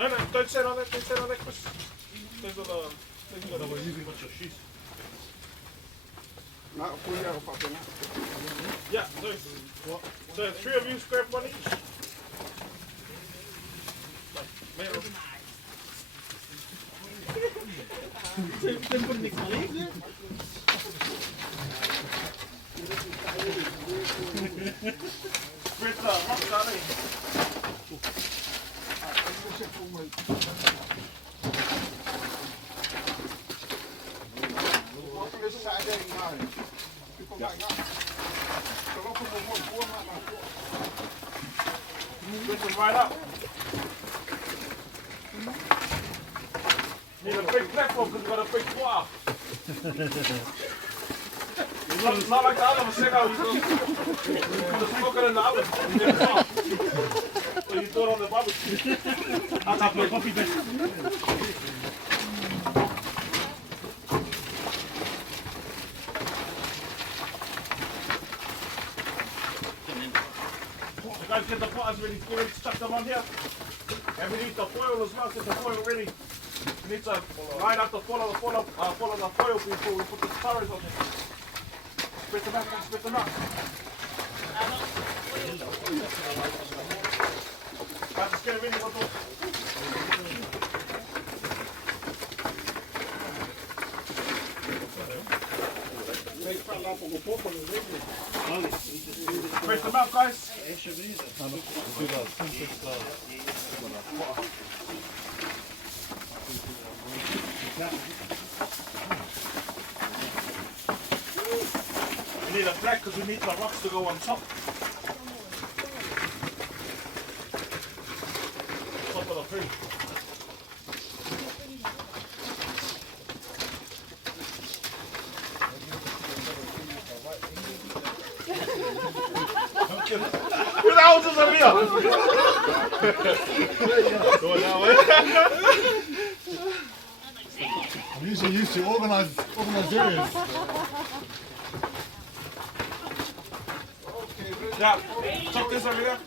No, don't sit on it, Chris. They've got a... Yeah, so 3 of you grab one each. Right up. Need a big platform because we've got a big water. It's not like the other Vasega. You put the smoker in the oven. So you throw it on the barbecue. I'll have my coffee bed. Guys, get the potters ready. Get ready to chuck them on here. And we need the foil as well. Get the foil ready. We need to line up the foil of the foil before we put the turrets on here. Spread them out, guys. Spread them out. Guys, just get it ready. Spread them out, guys. We need a flag because we need the rocks to go on top. Top of the tree. Who the hell is this over here? Going that way. I'm usually used to organized areas. Yeah, check this over here.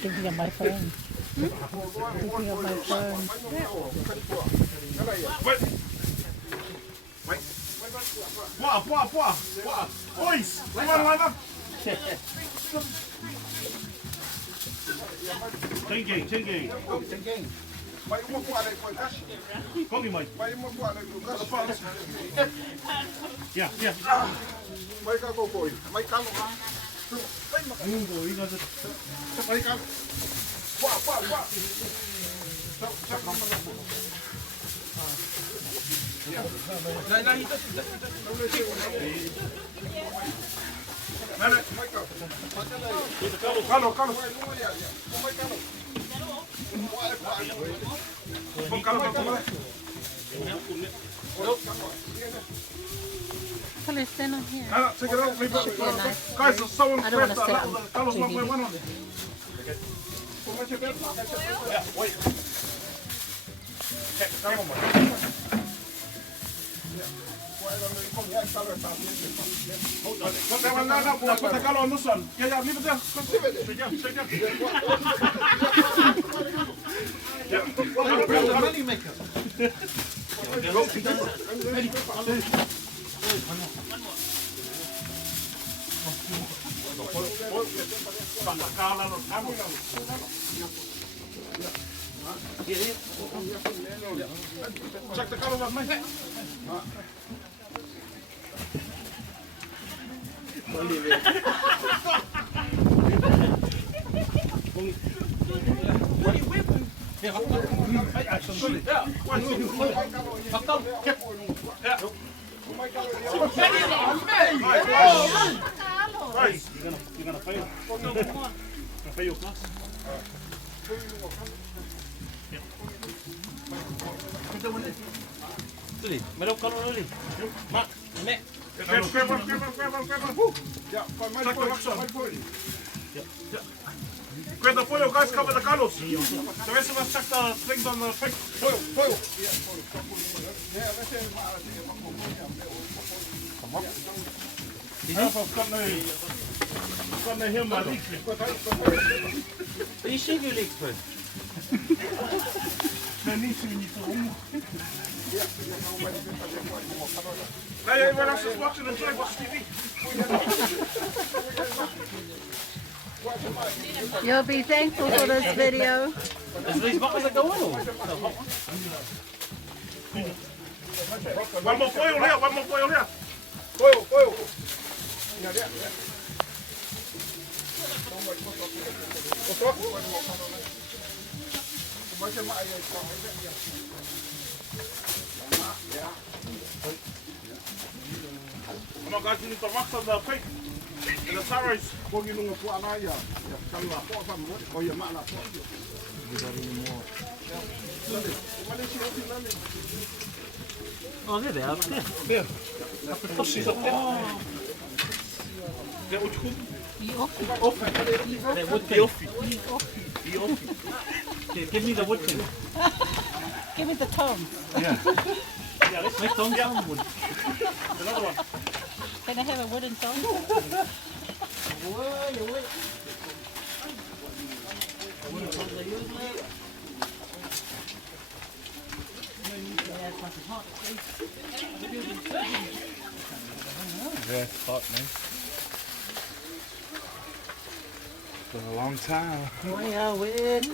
Thinking of my phone. Thinking of my phone. Wait. Bois. Boys, come on, line up. Tinggi. Kogi, mate. Yeah. Can I stand on here? Take it out. Guys, someone I don't want to sit on Carlos, TV. one on there. Yeah, wait. Okay, come on, Put that one down, put the color on this one. Yeah, leave it there. Shake it. The money maker. Check the colors off, mate. You're gonna fail. Fail your class. Mày đâu con nó đi. Mặt, mẹ. Grab one. Yeah, check the rocks on. Yeah. Grab the foil, guys, cover the colors. The rest of us chuck the things on the thing. Foil, foil. Come on. I've got no heel, my legs. You shave your legs first. No need to, you need to remove. Hey, everyone else is watching and enjoying, watch TV. You'll be thankful for this video. Is these buckles that go on or? One more foil here, one more foil here. Foil, foil. Yeah, yeah, yeah. Come on guys, you need the rocks on the pig. And the tires. Oh, there they are. Yeah. Up the tossies up there. Is that what you call them? That wood pin. Okay, give me the wood pin. Give me the tongue. Yeah. Yeah, let's make tongue some wood. Another one. Can I have a wooden tongue? Yeah, it's hot, man. Been a long time. Oh yeah, wait.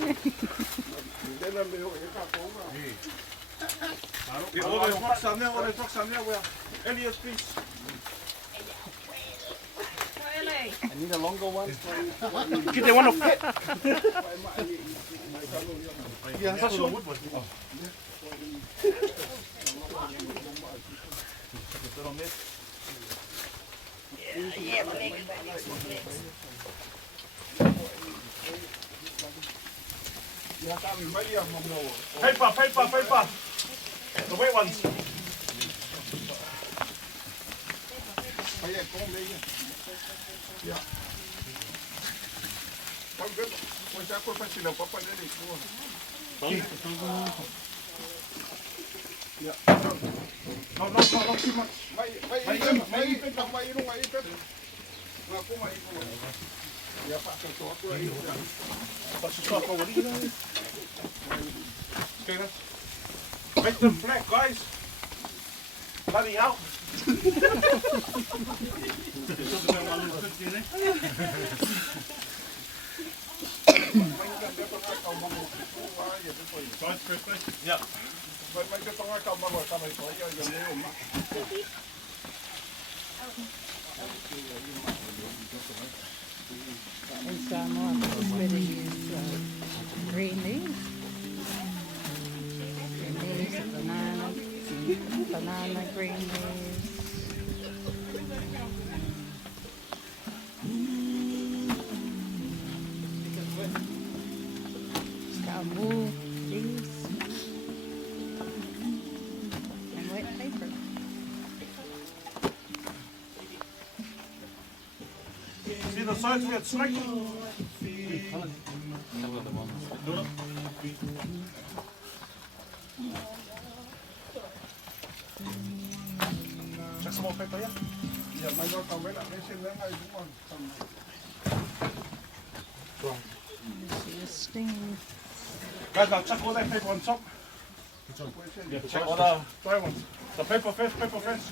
Yeah, all those rocks down there, all those rocks down there, where Elias, please. I need a longer one. Get the one of pit. Yeah, That's your wood one. Oh. Paper, paper, paper. The white ones. No, not too much. What's the top over here? Okay, guys. Make them black, guys. Bloody hell. Yeah. And some more. This video is green leaves. Green leaves, banana, green leaves. Bamboo leaves and wet paper. See the sides where it's snake? Check some more paper here. See a sting. Guys, now check all that paper on top. Yeah, check all the dry ones. The paper first, paper first.